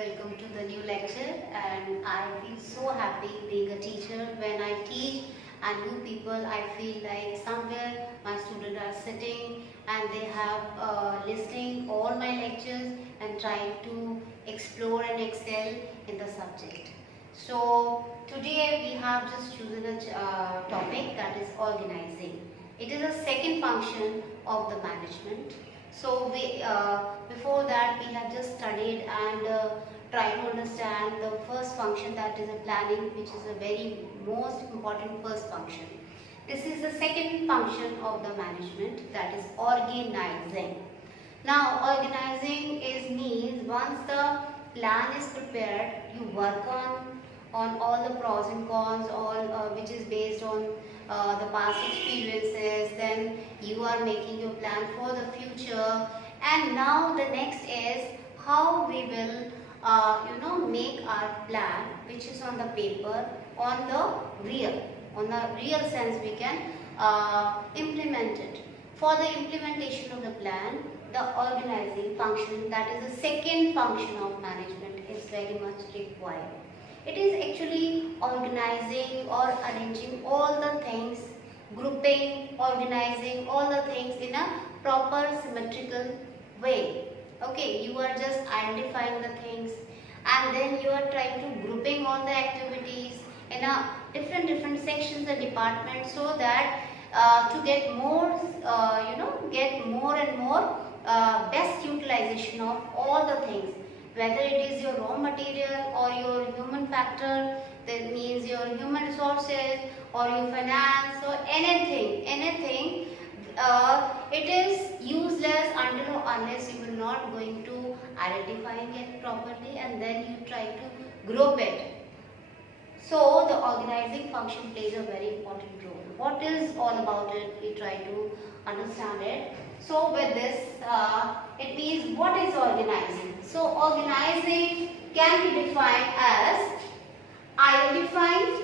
welcome to the new lecture, and I feel so happy being a teacher. When I teach and new people, I feel like somewhere my students are sitting and they have listening all my lectures and trying to explore and excel in the subject. So today we have just chosen a topic, that is organizing. It is a second function of the management. So before that we have just studied and try to understand the first function, that is a planning, which is a very most important first function. This is the second function of the management, that is organizing. Now organizing means once the plan is prepared, you work on all the pros and cons, all which is based on the past experiences. Then you are making your plan for the future, and now the next is how we will make our plan, which is on the paper, on the real sense we can implement it. For the implementation of the plan, the organizing function, that is the second function of management, is very much required. It is actually organizing or arranging all the things, grouping, organizing all the things in a proper symmetrical way. Okay, you are just identifying the things and then you are trying to grouping all the activities in a different sections and departments, so that to get more and more best utilization of all the things, whether it is your raw material or your human factor, that means your human resources or your finance or anything, it is useless until or unless you will not going to identifying it properly and then you try to group it. So the organizing function plays a very important role. What is all about it? We try to understand it. So with this, it means what is organizing? So organizing can be defined as identifying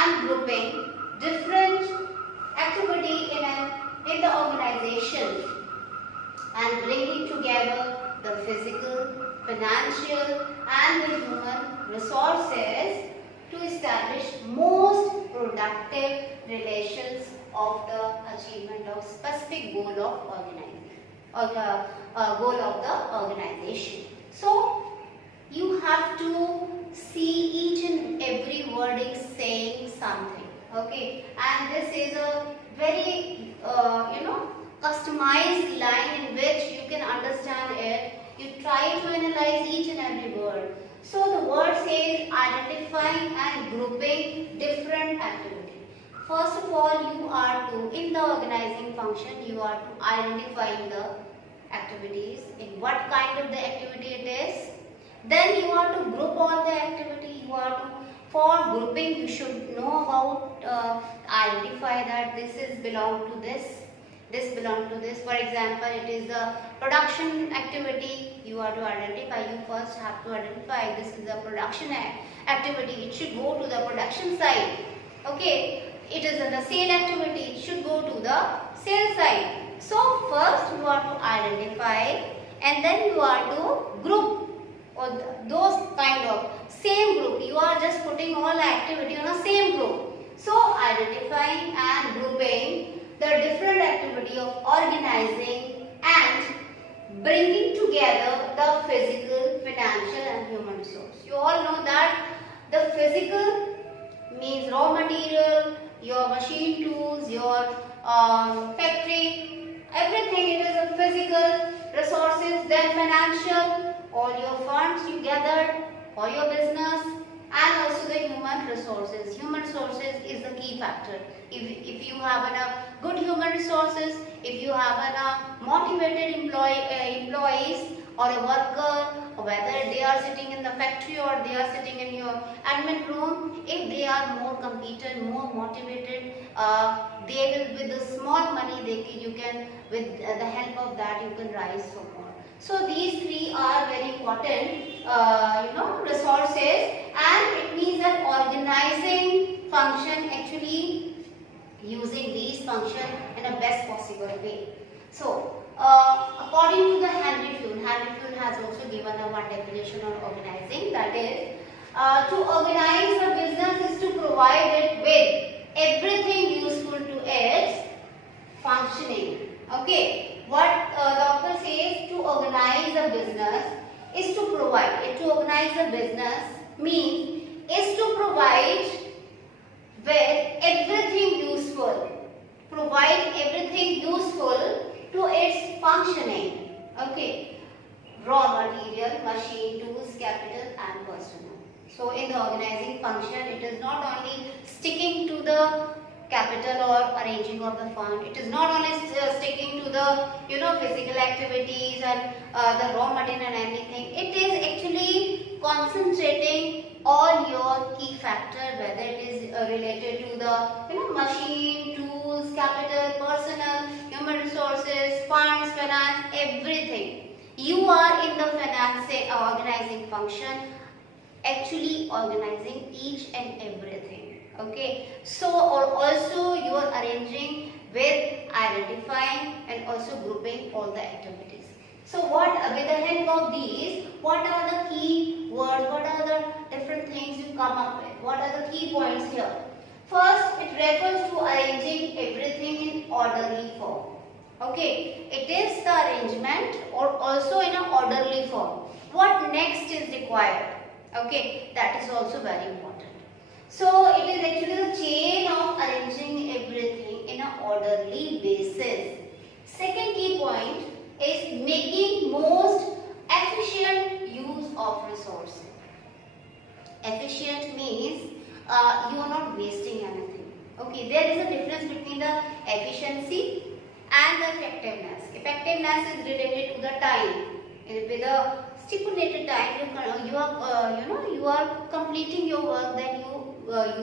and grouping different activity in the organization and bringing together the physical, financial and the human resources to establish most productive relations of the achievement of specific goal of organizing, or the goal of the organization. So you have to see each and every wording saying something. Okay, and this is a very customized line in which you can understand it. You try to analyze each and every word. So the word says identifying and grouping different activities. First of all, you are to, in the organizing function, you are to identifying the activities, in what kind of the activity it is. Then you are to group all the activity. You are to, for grouping, you should know about, identify that this is belong to this belong to this. For example, it is the production activity. You are to identify, you first have to identify this is the production activity. It should go to the production side. Okay, it is the sale activity. It should go to the sale side. So first you are to identify and then you are to group, or those kind of same group. You are just putting all the activity on a same group. So identifying and grouping the different activity of organizing and bringing together the physical, financial and human resource. You all know that the physical means raw material, your machine tools, your factory, everything. It is a physical resources. Then financial, all your funds you gathered for your business, and also the human resources. Human resources is the key factor. If you have a good human resources, if you have a motivated employees or a worker, or whether they are sitting in the factory or they are sitting in your admin room, if they are more competent, more motivated, they will, with the small money you can, with the help of that you can rise for more. So these three are very important resources, and it means that organizing function actually using these functions in a best possible way. So according to the Henry Fayol has also given one part definition of organizing. That is, to organize a business is to provide it with everything useful to its functioning. Okay, what doctor says, to organize a business is to provide. To organize a business means is to provide with everything useful. Provide everything useful to its functioning. Okay, raw material, machine, tools, capital and personnel. So in the organizing function, it is not only sticking to the capital or arranging of the fund. It is not only sticking to the physical activities and the raw material and anything. It is actually concentrating all your key factors, whether it is related to the machine, tools, capital, personnel, human resources, funds, finance, everything. You are in the financing organizing function, actually organizing each and everything. Okay, so also you are arranging with identifying and also grouping all the activities. So what with the help of these, what are the key words, what are the different things you come up with, what are the key points here? First, it refers to arranging everything in orderly form. Okay, it is the arrangement or also in an orderly form. What next is required? Okay, that is also very important. So it is actually the chain of arranging everything in an orderly basis. Second key point is making most efficient use of resources. Efficient means you are not wasting anything. Okay, there is a difference between the efficiency and the effectiveness. Effectiveness is related to the time. With a stipulated time, you are completing your work. Then you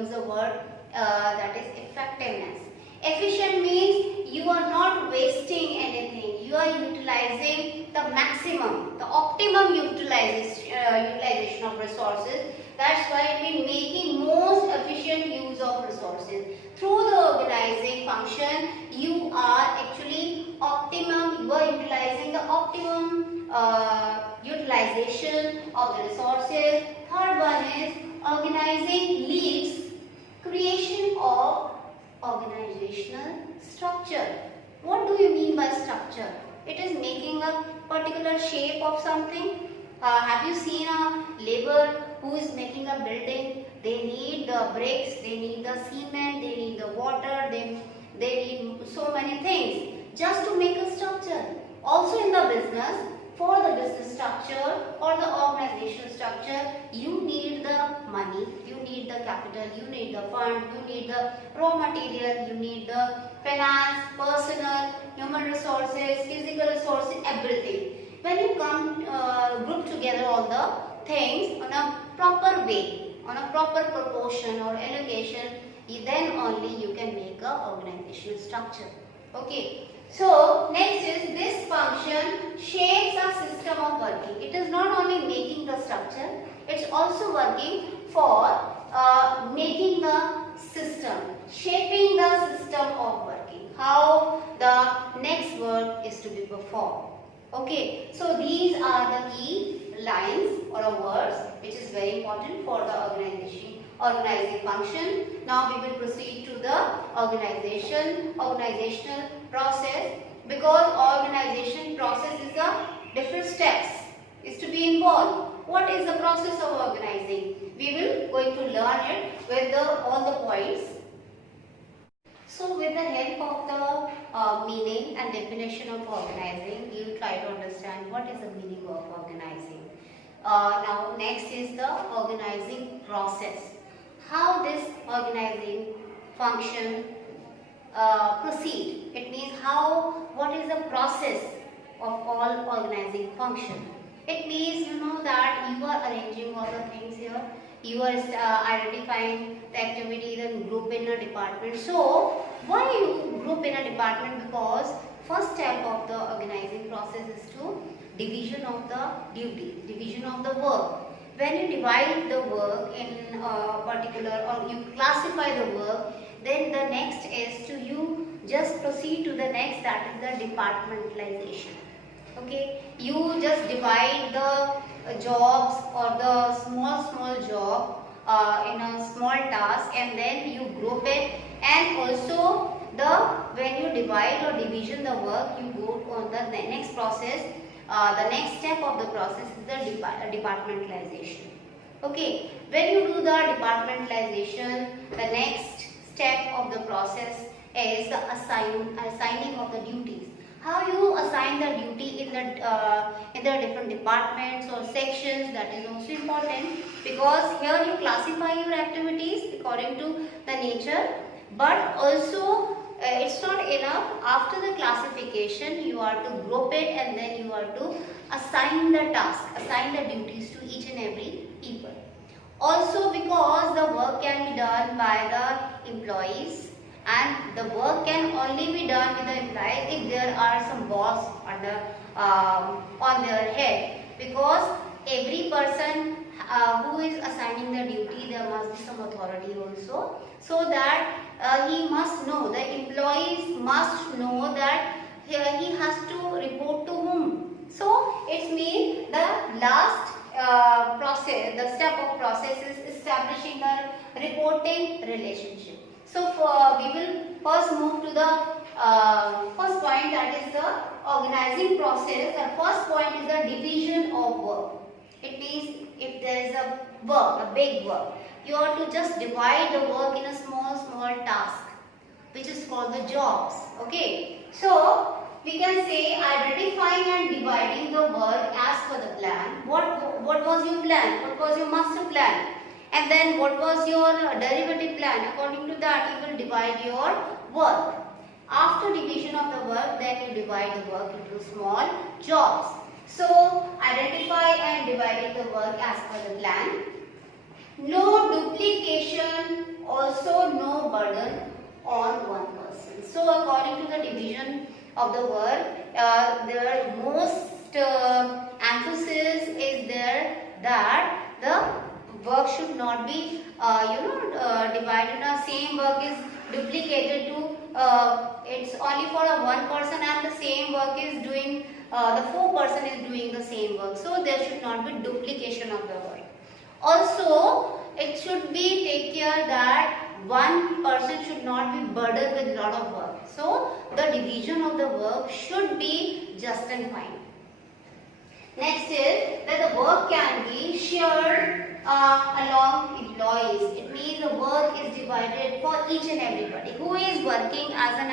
use the word that is effectiveness. Efficient means you are not wasting anything. You are utilizing the maximum, the optimum utilization of resources. That's why it means making most efficient use of resources. Through the organizing function, you are actually optimum. You are utilizing the optimum utilization of the resources. Third one is organizing leads creation of organizational structure. What do you mean by structure? It is making a particular shape of something. Have you seen a labor who is making a building? They need the bricks, they need the cement, they need the water, they need so many things just to make a structure. Also in the business, for the business structure or the organizational structure, you need the money, you need the capital, you need the fund, you need the raw material, you need the finance, personnel, human resources, physical resources, everything. When you come group together all the things on a proper way, on a proper proportion or allocation, then only you can make a organizational structure. Okay. So next is this function shapes a system of working. It is not only making the structure, it's also working for making the system, shaping the system of working, how the next work is to be performed. Okay, so these are the key lines or words which is very important for the organizing function. Now we will proceed to the organizational process, because organization process is a different steps is to be involved. What is the process of organizing? We will going to learn it with all the points. So with the help of the meaning and definition of organizing, you try to understand what is the meaning of organizing. Now next is the organizing process. How this organizing function proceed. It means what is the process of all organizing function. It means that you are arranging all the things here. You are identifying the activities and group in a department. So why you group in a department? Because first step of the organizing process is to division of the duty, division of the work. When you divide the work in particular, or you classify the work, then the next is to you just proceed to the next, that is the departmentalization. Okay, you just divide the jobs or the small job in a small task, and then you group it, and also when you divide or division the work, you go on the next process. The next step of the process is the departmentalization. Okay, when you do the departmentalization, the next step of the process is the assigning of the duties. How you assign the duty in the different departments or sections, that is also important, because here you classify your activities according to the nature, but also it's not enough. After the classification, you are to group it, and then you are to assign the task, assign the duties to each and every people. Also, because the work can be done by the employees, and the work can only be done with the employees if there are some boss under on their head, because every person who is assigning the duty, there must be some authority also, so that he must know, the employees must know that he has to report to whom. So it means the last process, the step of process is establishing the reporting relationship. So we will first move to the first point, that is the organizing process. The first point is the division of work. It means if there is a work, a big work, you have to just divide the work in a small task, which is called the jobs. Okay, so we can say identifying and dividing the work as per the plan. What was your plan? What was your master plan? And then what was your derivative plan? According to that, you will divide your work. After division of the work, then you divide the work into small jobs. So identify and dividing the work as per the plan. No duplication, also no burden on one person. So according to the division of the work, the most emphasis is there that the work should not be divided. The same work is duplicated to it's only for a one person, and the same work is doing the 4 person is doing the same work. So there should not be duplication of the work. Also, it should be take care that one person should not be burdened with lot of work. So the division of the work should be just and fine. Next is that the work can be shared along employees. It means the work is divided for each and everybody who is working as an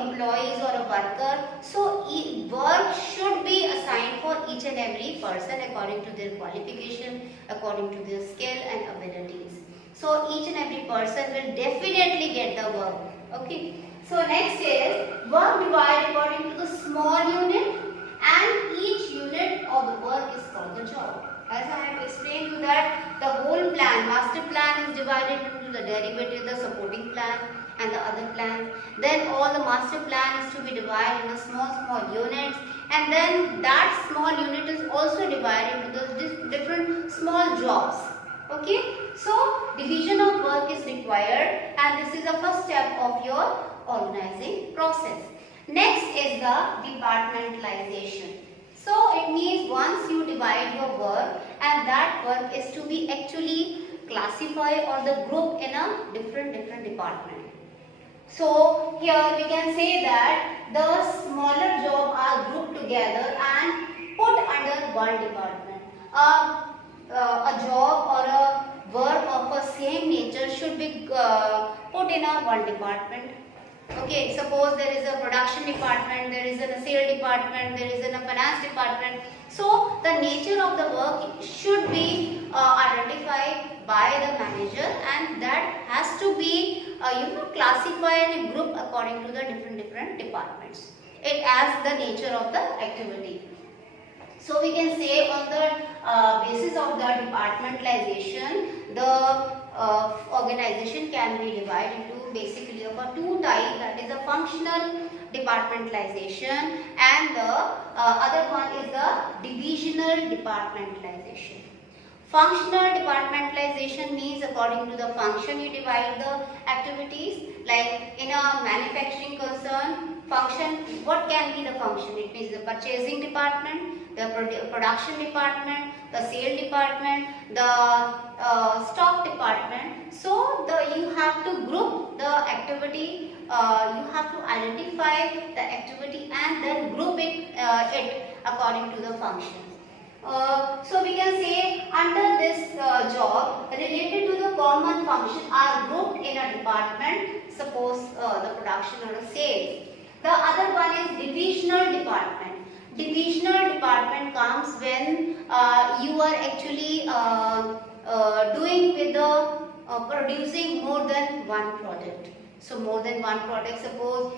employees or a worker. So work should be assigned for each and every person according to their qualification, according to their skill and abilities. So each and every person will definitely get the work. Okay. So next is work divided according to the small unit, and each unit of the work is called the job. As I have explained you that the whole plan, master plan, is divided into the derivative, the supporting plan, and the other plans. Then all the master plan is to be divided into small units, and then that small unit is also divided into the different small jobs. Okay, so division of work is required, and this is the first step of your organizing process. Next is the departmentalization. So it means once you divide your work, and that work is to be actually classified or the group in a different department. So here we can say that the smaller jobs are grouped together and put under one department. A job or a work of a same nature should be put in a one department. Okay, suppose there is a production department, there is a sale department, there is a finance department. So the nature of the work should be identified by the manager, and that has to be classified in a group according to the different departments. It as the nature of the activity. So we can say on the basis of the departmentalization, the organization can be divided into basically of a 2 types, that is a functional departmentalization, and the other one is the divisional departmentalization. Functional departmentalization means according to the function you divide the activities. Like in a manufacturing concern, function, what can be the function? It means the purchasing department, the production department, the sale department, the stock department. So you have to group the activity, you have to identify the activity and then group it according to the functions. So we can say under this job related to the common function are grouped in a department, suppose the production or a sales. The other one is divisional department. Divisional department comes when you are actually doing with the producing more than one product. So more than one product. Suppose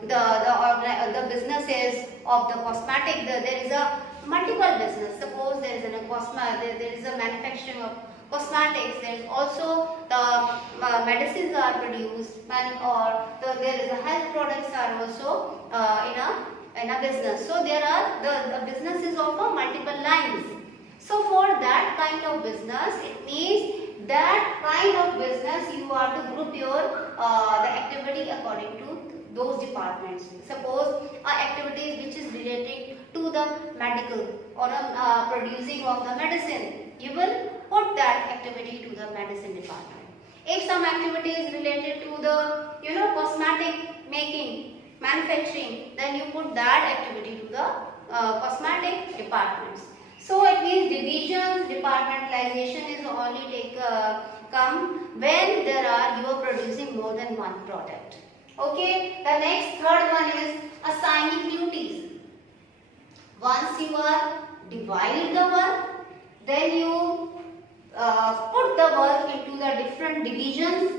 the business is of the cosmetic. There is a multiple business. Suppose there is there is a manufacturing of cosmetics. There is also the medicines are produced, or there is a health products are also in a business. So there are the businesses of multiple lines. So for that kind of business, it means that kind of business you are to group your the activity according to those departments. Suppose activities which is related to the medical or producing of the medicine, you will put that activity to the medicine department. If some activity is related to the cosmetic making, manufacturing, then you put that activity to the cosmetic departments. So it means divisions, departmentalization is only come when you are producing more than one product. Okay, the next third one is assigning duties. Once you are divide the work, then you put the work into the different divisions,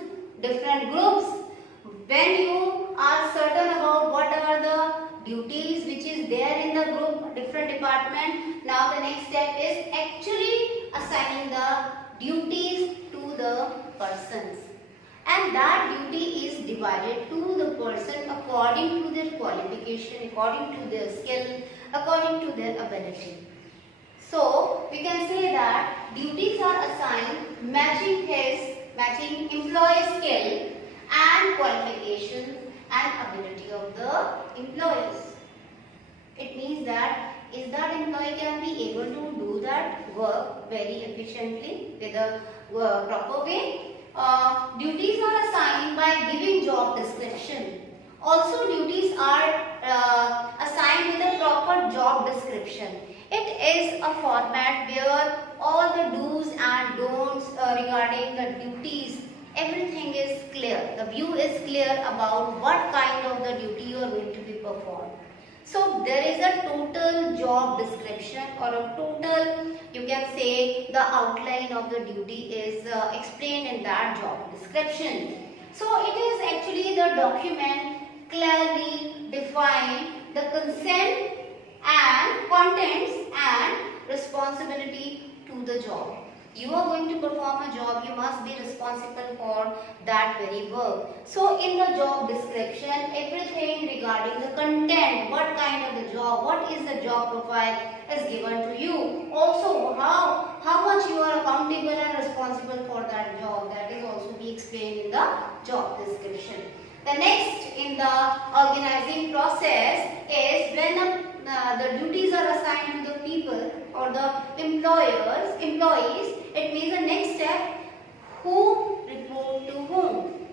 different groups. When you are certain about what are the duties which is there in the group, different department, now the next step is actually assigning the duties to the persons. And that duty is divided to the person according to their qualification, according to their skill, according to their ability. So we can say that duties are assigned matching employee's skill and qualification and ability of the employees. It means that is that employee can be able to do that work very efficiently with a proper way. Duties are assigned by giving job description. Also duties are assigned with a proper job description. It is a format where all the do's and don'ts regarding the duties, everything is clear. The view is clear about what kind of the duty you are going to be performed. So there is a total job description or a total, you can say, the outline of the duty is explained in that job description. So it is actually the document clearly define the consent and contents and responsibility to the job. You are going to perform a job, you must be responsible for that very work. So in the job description, everything regarding the content, what kind of the job, what is the job profile is given to you. Also how much you are accountable and responsible for that job, that is also be explained in the job description. The next in the organizing process is when the duties are assigned to the people or the employees, it means the next step, who report to whom.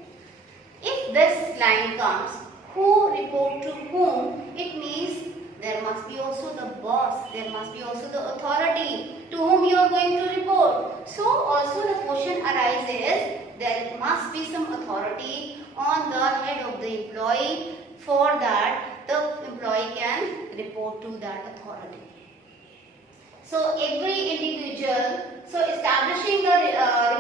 If this line comes, who report to whom, it means there must be also the boss, there must be also the authority to whom you are going to report. So also the question arises, there must be some authority on the head of the employee, for that the employee can report to that authority. So every individual, so establishing the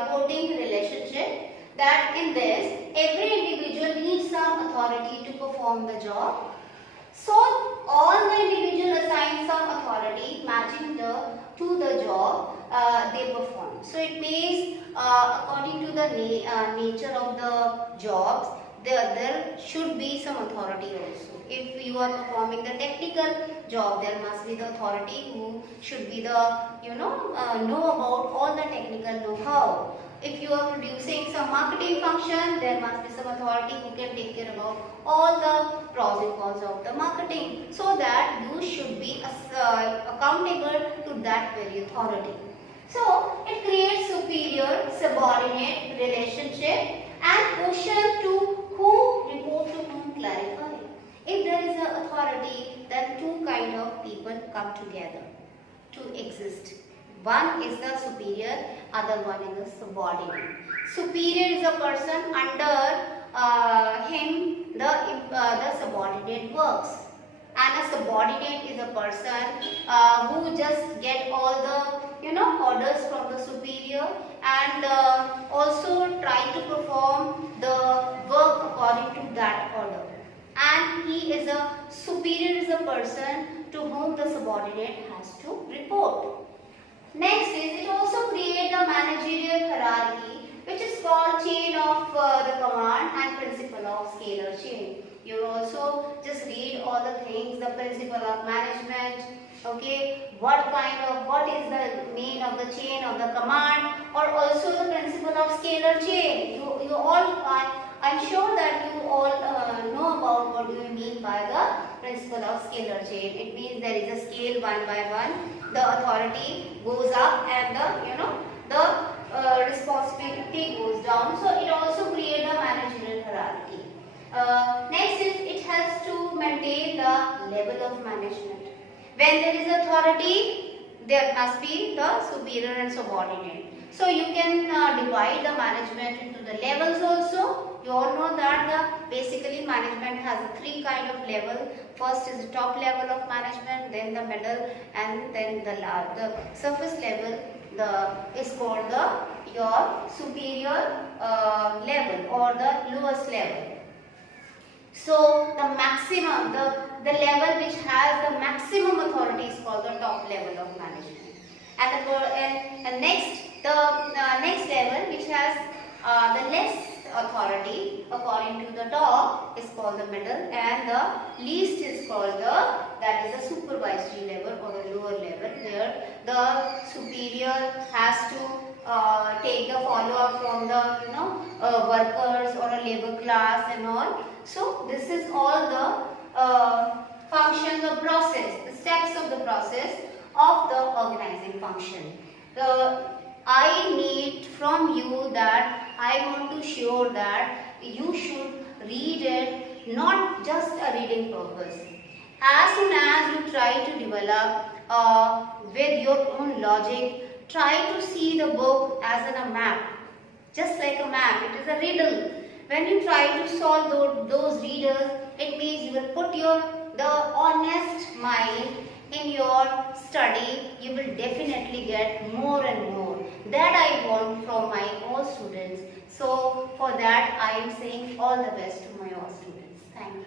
reporting relationship, that in this every individual needs some authority to perform the job. So all the individual assign some authority matching to the job they perform. So it means according to the nature of the jobs, there should be some authority also. If you are performing the technical job, there must be the authority who should be the know about all the technical know-how. If you are producing some marketing function, there must be some authority who can take care about all the pros and cons of the marketing, so that you should be accountable to that very authority. So it creates superior subordinate relationship and question to whom, report to whom, clarify. If there is an authority, then two kind of people come together to exist. One is the superior, other one is the subordinate. Superior is a person, under him the subordinate works, and a subordinate is a person who just get all the orders from the superior, and also try to perform the work according to that order. And he is a superior is a person to whom the subordinate has to report. Next is, it also creates a managerial hierarchy, which is called chain of the command and principle of scalar chain. You also just read all the things, the principle of management, okay, what is the main of the chain of the command, or also the principle of scalar chain. You all, I'm sure that you all know about what do we mean by the principle of scalar chain. It means there is a scale one by one. The authority goes up and the responsibility goes down. So it also creates a managerial hierarchy. Next is, it helps to maintain the level of management. When there is authority, there must be the superior and subordinate. So you can divide the management into the levels also. You all know that basically management has three kind of level. First is the top level of management, then the middle, and then the surface level. Is called your superior level or the lowest level. So the maximum, the level which has the maximum authority is called the top level of management. And next, the next level which has the less authority according to the top is called the middle, and the least is called that is the supervisory level or the lower level, where the superior has to take the follow-up from the workers or a labor class and all. So this is all the function, the process, the steps of the process of the organizing function. I need from you that I want to show that you should read it, not just a reading purpose. As soon as you try to develop with your own logic, try to see the book as in a map, just like a map. It is a riddle. When you try to solve those riddles, it means you will put the honest mind in your study. You will definitely get more and more. That I want from my all students. So for that I am saying all the best to my all students. Thank you.